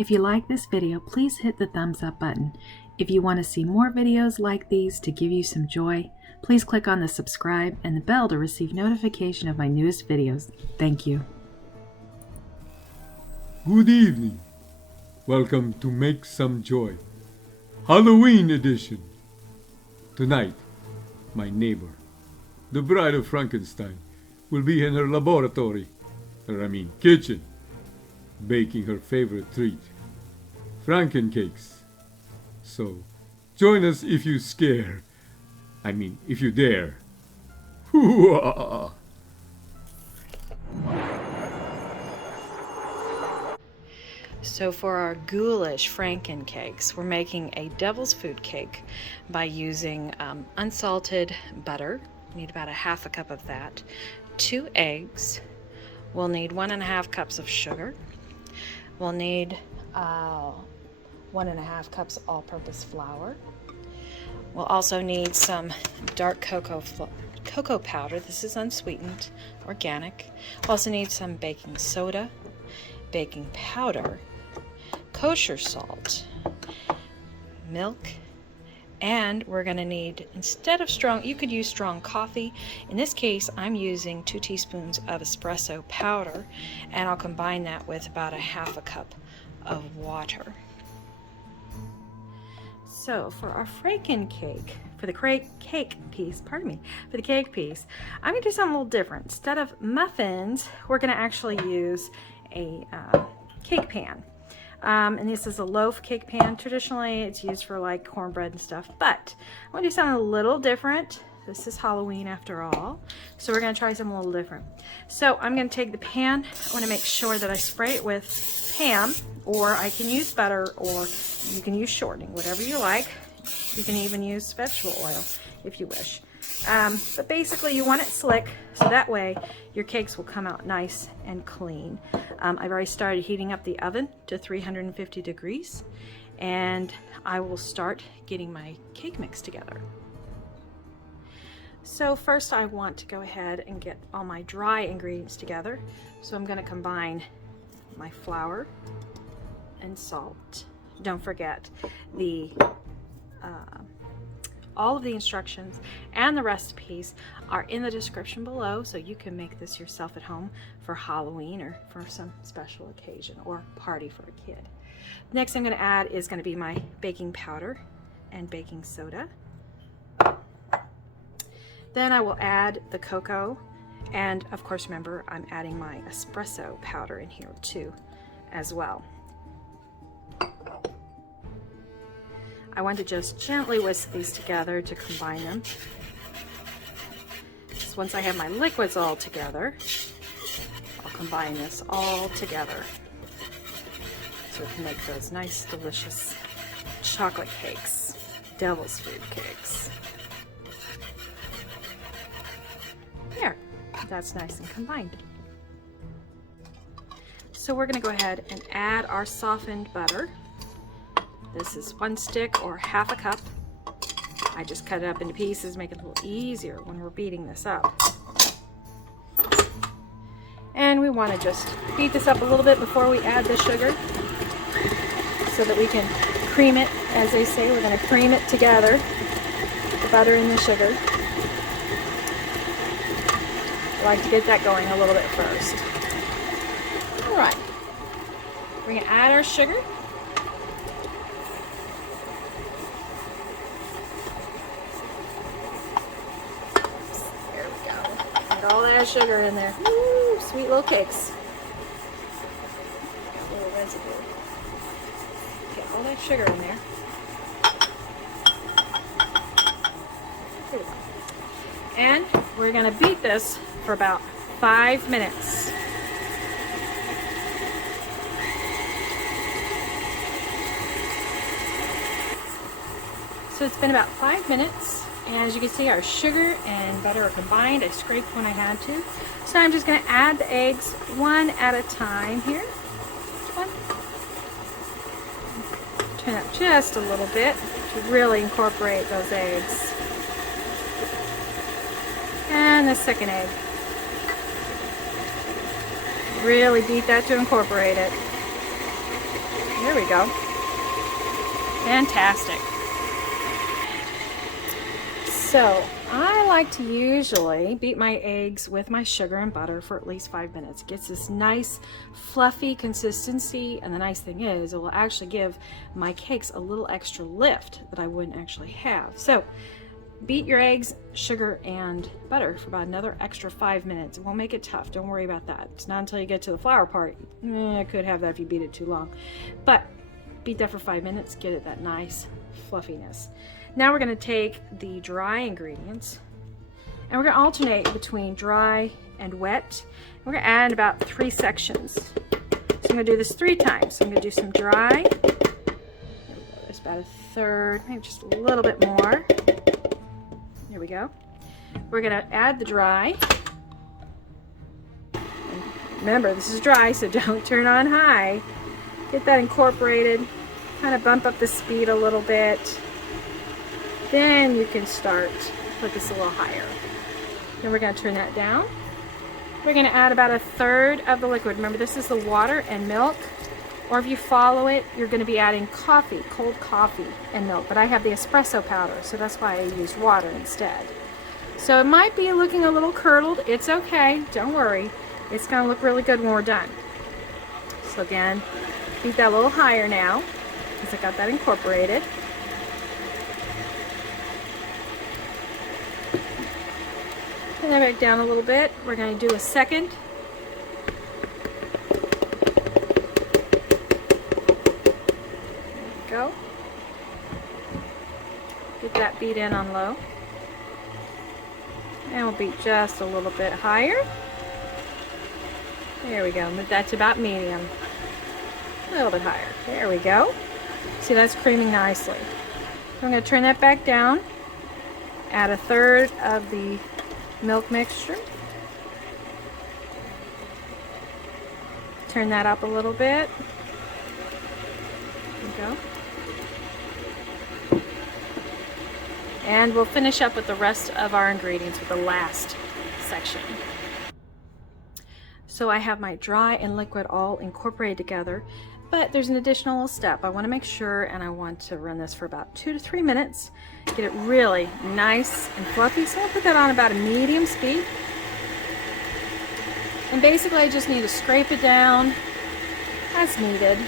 If you like this video, please hit the thumbs up button. If you want to see more videos like these to give you some joy, please click on the subscribe and the bell to receive notification of my newest videos. Thank you. Good evening. Welcome to Make Some Joy, Halloween edition. Tonight, my neighbor, the bride of Frankenstein, will be in her laboratory, kitchen, baking her favorite treat, Frankencakes. So, join us if you scare. If you dare. So for our ghoulish Frankencakes, we're making a devil's food cake by using unsalted butter. We need about a half a cup of that. 2 eggs. We'll need 1.5 cups of sugar. We'll need 1.5 cups all-purpose flour. We'll also need some dark cocoa powder. This is unsweetened, organic. We'll also need some baking soda, baking powder, kosher salt, milk, and we're going to need, instead of strong, you could use strong coffee. In this case, I'm using 2 teaspoons of espresso powder, and I'll combine that with about 1/2 cup of water. So for our Frankencake, for the cake piece, I'm going to do something a little different. Instead of muffins, we're going to actually use a cake pan. And this is a loaf cake pan. Traditionally, it's used for like cornbread and stuff, but I'm going to do something a little different. This is Halloween after all, so we're going to try something a little different. So I'm going to take the pan. I want to make sure that I spray it with Pam, or I can use butter, or you can use shortening, whatever you like. You can even use vegetable oil if you wish. But basically you want it slick, so that way your cakes will come out nice and clean. I've already started heating up the oven to 350 degrees, and I will start getting my cake mix together. So first I want to go ahead and get all my dry ingredients together. So I'm going to combine my flour and salt. Don't forget all of the instructions and the recipes are in the description below, so you can make this yourself at home for Halloween or for some special occasion or party for a kid. Next I'm going to add is going to be my baking powder and baking soda. Then I will add the cocoa, and of course remember I'm adding my espresso powder in here too as well. I want to just gently whisk these together to combine them. Just once I have my liquids all together, I'll combine this all together so we can make those nice, delicious chocolate cakes, devil's food cakes. There, that's nice and combined. So we're going to go ahead and add our softened butter. This is 1 stick or 1/2 cup. I just cut it up into pieces, make it a little easier when we're beating this up. And we want to just beat this up a little bit before we add the sugar so that we can cream it. As they say, we're going to cream it together, the butter and the sugar. I like to get that going a little bit first. All right, we're going to add our sugar. All that sugar in there. Woo, sweet little cakes. Got a little residue. Get all that sugar in there. There we go. And we're going to beat this for about 5 minutes. So it's been about 5 minutes. And as you can see, our sugar and butter are combined. I scraped when I had to. So now I'm just going to add the eggs one at a time here. One. Turn up just a little bit to really incorporate those eggs. And the second egg. Really beat that to incorporate it. There we go. Fantastic. So I like to usually beat my eggs with my sugar and butter for at least 5 minutes. It gets this nice fluffy consistency, and the nice thing is it will actually give my cakes a little extra lift that I wouldn't actually have. So beat your eggs, sugar, and butter for about another extra 5 minutes. It won't make it tough. Don't worry about that. It's not until you get to the flour part. I could have that if you beat it too long. But beat that for 5 minutes, get it that nice fluffiness. Now we're going to take the dry ingredients and we're going to alternate between dry and wet. We're going to add about 3 sections. So I'm going to do this 3 times. So I'm going to do some dry. There's about 1/3, maybe just a little bit more. Here we go. We're going to add the dry. And remember, this is dry, so don't turn on high. Get that incorporated. Kind of bump up the speed a little bit. Then you can start, put this a little higher. Then we're going to turn that down. We're going to add about 1/3 of the liquid. Remember, this is the water and milk. Or if you follow it, you're going to be adding coffee, cold coffee and milk. But I have the espresso powder, so that's why I used water instead. So it might be looking a little curdled. It's okay. Don't worry. It's going to look really good when we're done. So again, beat that a little higher now because I got that incorporated. Turn that back down a little bit. We're going to do a second. There we go. Get that beat in on low. And we'll beat just a little bit higher. There we go. Move that to about medium. A little bit higher. There we go. See, that's creaming nicely. I'm going to turn that back down. Add 1/3 of the milk mixture. Turn that up a little bit. There we go. And we'll finish up with the rest of our ingredients with the last section. So I have my dry and liquid all incorporated together, but there's an additional step. I want to make sure, and I want to run this for about 2 to 3 minutes. Get it really nice and fluffy. So I'll put that on about a medium speed. And basically I just need to scrape it down as needed.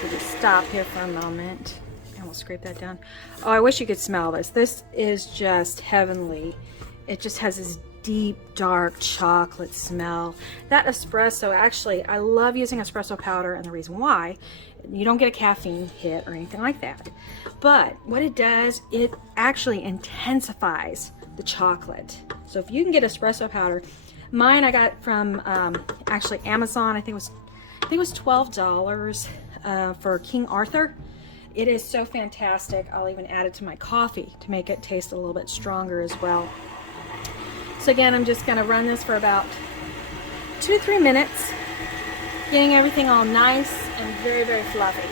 So just stop here for a moment and we'll scrape that down. Oh, I wish you could smell this. This is just heavenly. It just has this deep, dark chocolate smell. That espresso, actually, I love using espresso powder, and the reason why, you don't get a caffeine hit or anything like that. But what it does, it actually intensifies the chocolate. So if you can get espresso powder, mine I got from actually Amazon. I think it was $12 for King Arthur. It is so fantastic. I'll even add it to my coffee to make it taste a little bit stronger as well. So again, I'm just going to run this for about 2 to 3 minutes, getting everything all nice and very, very fluffy.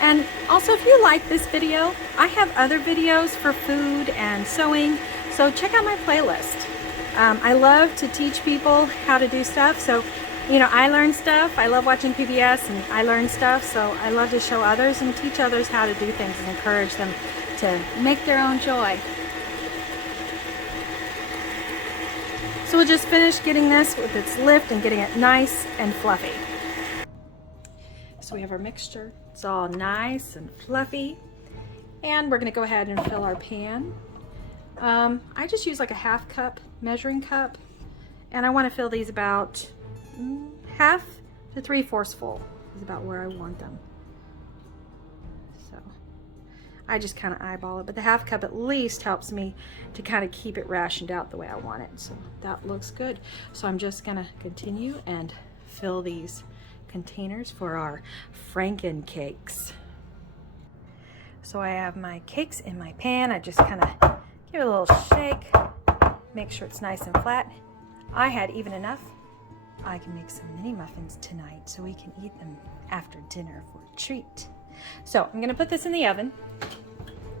And also, if you like this video, I have other videos for food and sewing, so check out my playlist. I love to teach people how to do stuff, so you know, I learn stuff. I love watching PBS and I learn stuff, so I love to show others and teach others how to do things and encourage them to make their own joy. So we'll just finish getting this with its lift and getting it nice and fluffy. So we have our mixture. It's all nice and fluffy. And we're going to go ahead and fill our pan. I just use like a 1/2 cup measuring cup. And I want to fill these about 1/2 to 3/4 full is about where I want them. So I just kind of eyeball it, but the 1/2 cup at least helps me to kind of keep it rationed out the way I want it. So that looks good. So I'm just gonna continue and fill these containers for our Frankencakes. So I have my cakes in my pan. I just kind of give it a little shake, make sure it's nice and flat. I had even enough. I can make some mini muffins tonight so we can eat them after dinner for a treat. So I'm going to put this in the oven,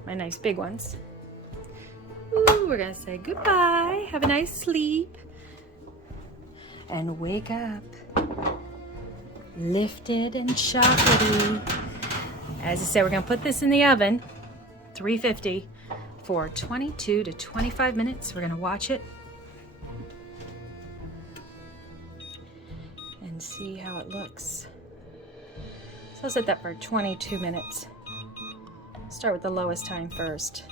my nice big ones. Ooh, we're gonna say goodbye. Have a nice sleep. And wake up. Lifted and chocolatey. As I said, we're gonna put this in the oven, 350, for 22 to 25 minutes. We're gonna watch it and see how it looks. So I'll set that for 22 minutes. Start with the lowest time first.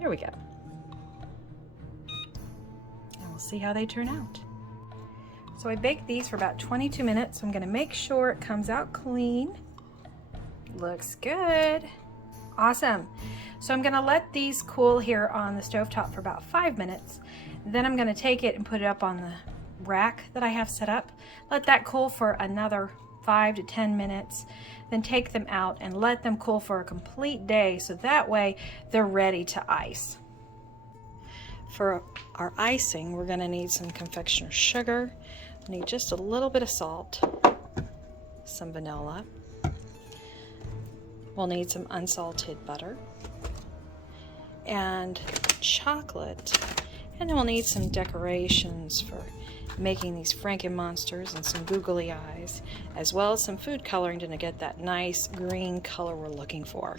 There we go. And we'll see how they turn out. So I baked these for about 22 minutes. I'm gonna make sure it comes out clean. Looks good. Awesome. So I'm gonna let these cool here on the stovetop for about 5 minutes. Then I'm gonna take it and put it up on the rack that I have set up. Let that cool for another 5 to 10 minutes. Then take them out and let them cool for a complete day, so that way they're ready to ice. For our icing, we're gonna need some confectioner's sugar. We need just a little bit of salt, some vanilla. We'll need some unsalted butter and chocolate, and then we'll need some decorations for making these Franken monsters and some googly eyes, as well as some food coloring to get that nice green color we're looking for.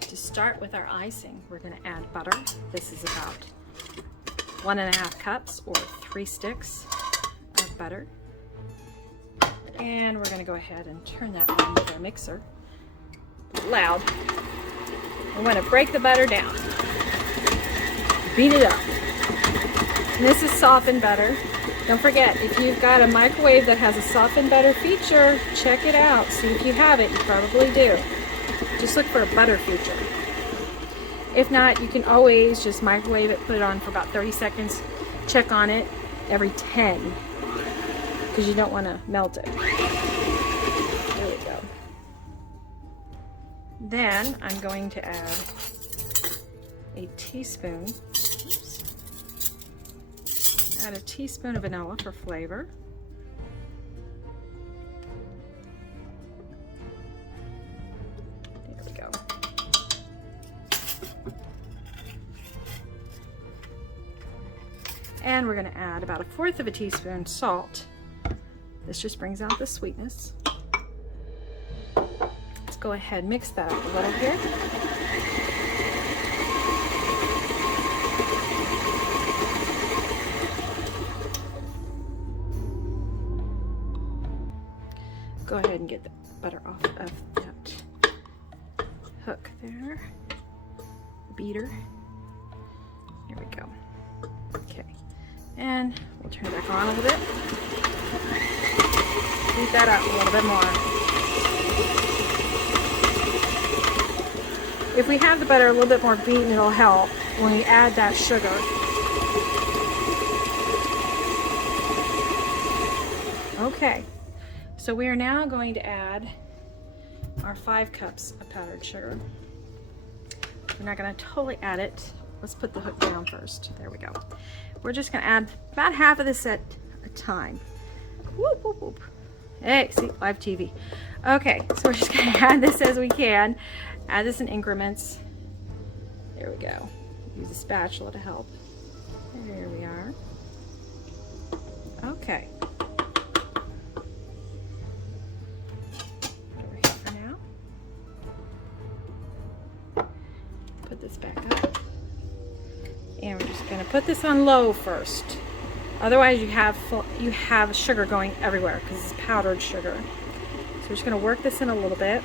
To start with our icing, we're going to add butter. This is about 1.5 cups or 3 sticks of butter. And we're going to go ahead and turn that on with our mixer. Loud. We want to break the butter down. Beat it up. And this is softened butter. Don't forget, if you've got a microwave that has a softened butter feature, check it out. See if you have it. You probably do. Just look for a butter feature. If not, you can always just microwave it, put it on for about 30 seconds, check on it every 10, because you don't want to melt it. There we go. Then I'm going to add a teaspoon, add a teaspoon of vanilla for flavor. There we go. And we're going to add about 1/4 of a teaspoon salt. This just brings out the sweetness. Let's go ahead and mix that up a little here. Go ahead and get the butter off of that hook there. Beater. Here we go. Okay. And we'll turn it back on a little bit. Beat that up a little bit more. If we have the butter a little bit more beaten, it'll help when we add that sugar. Okay. So we are now going to add our 5 cups of powdered sugar. We're not going to totally add it. Let's put the hook down first. There we go. We're just going to add about half of this at a time. Whoop, whoop, whoop. Hey, see, live TV. Okay, so we're just going to add this as we can. Add this in increments. There we go. Use a spatula to help. There we are. Okay. This back up, and we're just going to put this on low first. Otherwise you have sugar going everywhere because it's powdered sugar. So we're just going to work this in a little bit.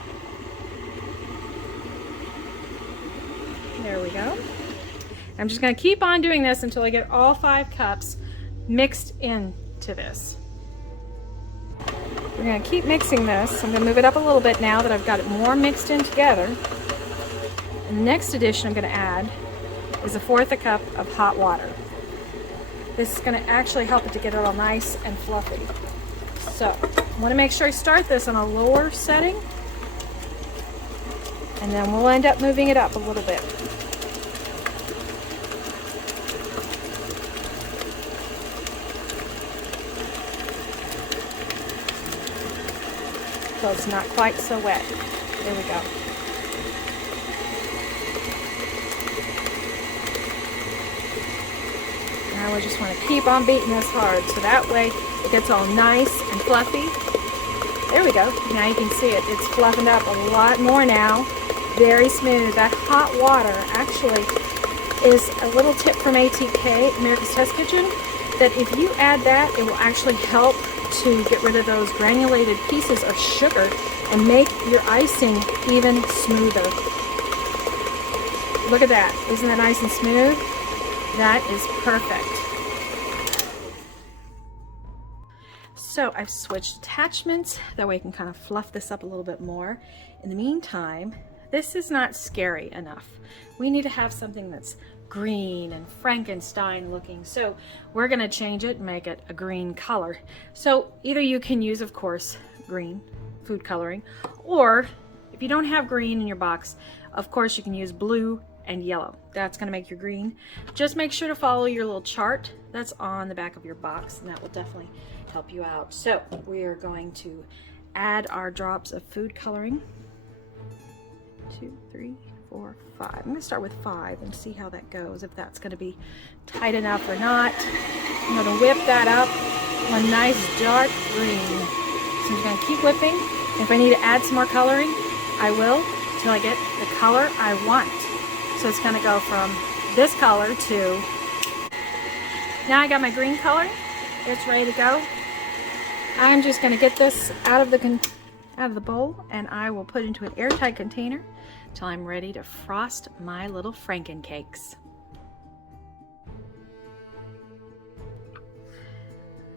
There we go. I'm just going to keep on doing this until I get all 5 cups mixed into this. We're going to keep mixing this. I'm going to move it up a little bit now that I've got it more mixed in together. And the next addition I'm going to add is 1/4 cup of hot water. This is going to actually help it to get it all nice and fluffy. So I want to make sure I start this on a lower setting, and then we'll end up moving it up a little bit. So it's not quite so wet. There we go. I just want to keep on beating this hard so that way it gets all nice and fluffy. There we go. Now you can see it. It's fluffing up a lot more now. Very smooth. That hot water actually is a little tip from ATK, America's Test Kitchen, that if you add that, it will actually help to get rid of those granulated pieces of sugar and make your icing even smoother. Look at that. Isn't that nice and smooth? That is perfect. So I've switched attachments, that way I can kind of fluff this up a little bit more. In the meantime, this is not scary enough. We need to have something that's green and Frankenstein looking. So we're gonna change it and make it a green color. So either you can use, of course, green food coloring, or if you don't have green in your box, of course you can use blue and yellow. That's gonna make your green. Just make sure to follow your little chart that's on the back of your box, and that will definitely help you out. So we are going to add our drops of food coloring. 2, 3, 4, 5. I'm going to start with 5 and see how that goes, if that's going to be tight enough or not. I'm going to whip that up one nice dark green. So I'm going to keep whipping. If I need to add some more coloring, I will until I get the color I want. So it's going to go from this color to, now I got my green color. It's ready to go. I'm just going to get this out of the bowl, and I will put it into an airtight container till I'm ready to frost my little Frankencakes.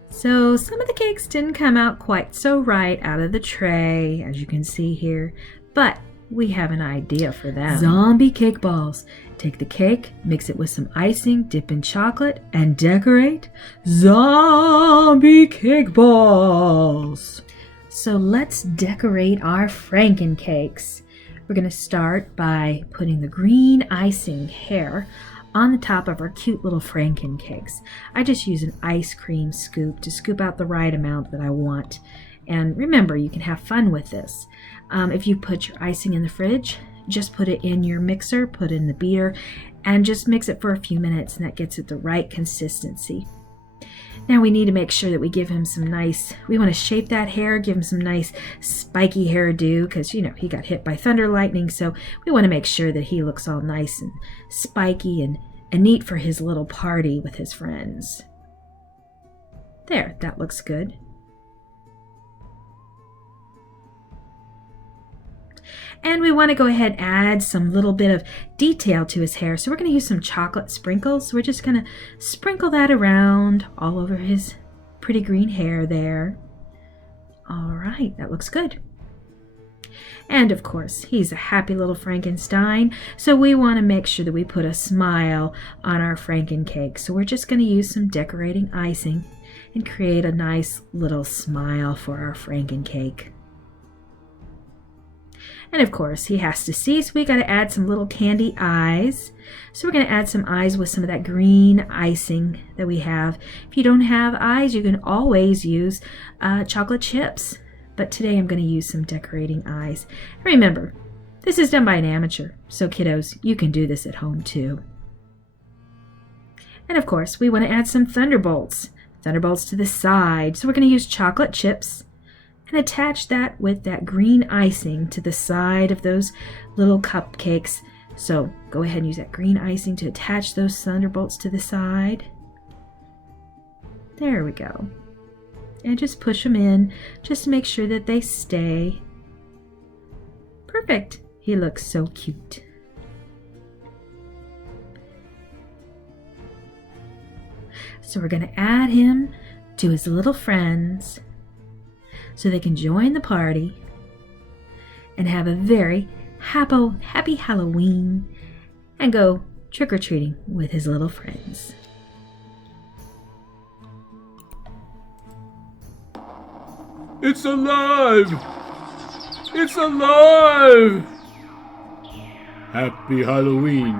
So some of the cakes didn't come out quite so right out of the tray, as you can see here, but we have an idea for them. Zombie cake balls. Take the cake, mix it with some icing, dip in chocolate, and decorate zombie cake balls. So let's decorate our Frankencakes. We're going to start by putting the green icing hair on the top of our cute little Frankencakes. I just use an ice cream scoop to scoop out the right amount that I want. And remember, you can have fun with this. If you put your icing in the fridge, just put it in your mixer, put it in the beater, and just mix it for a few minutes, and that gets it the right consistency. Now we need to make sure that we give him some nice, we want to shape that hair, give him some nice spiky hairdo, because, you know, he got hit by thunder lightning, so we want to make sure that he looks all nice and spiky and neat for his little party with his friends. There, that looks good. And we want to go ahead and add some little bit of detail to his hair. So we're going to use some chocolate sprinkles. So we're just going to sprinkle that around all over his pretty green hair there. All right, that looks good. And of course, he's a happy little Frankenstein. So we want to make sure that we put a smile on our Frankencake. So we're just going to use some decorating icing and create a nice little smile for our Frankencake. And of course, he has to see, so we got to add some little candy eyes. So we're going to add some eyes with some of that green icing that we have. If you don't have eyes, you can always use chocolate chips. But today I'm going to use some decorating eyes. Remember, this is done by an amateur, so kiddos, you can do this at home too. And of course, we want to add some thunderbolts. Thunderbolts to the side. So we're going to use chocolate chips and attach that with that green icing to the side of those little cupcakes. So go ahead and use that green icing to attach those thunderbolts to the side. There we go. And just push them in just to make sure that they stay. Perfect. He looks so cute. So we're going to add him to his little friends so they can join the party and have a very happy Halloween and go trick-or-treating with his little friends. It's alive! It's alive! Happy Halloween!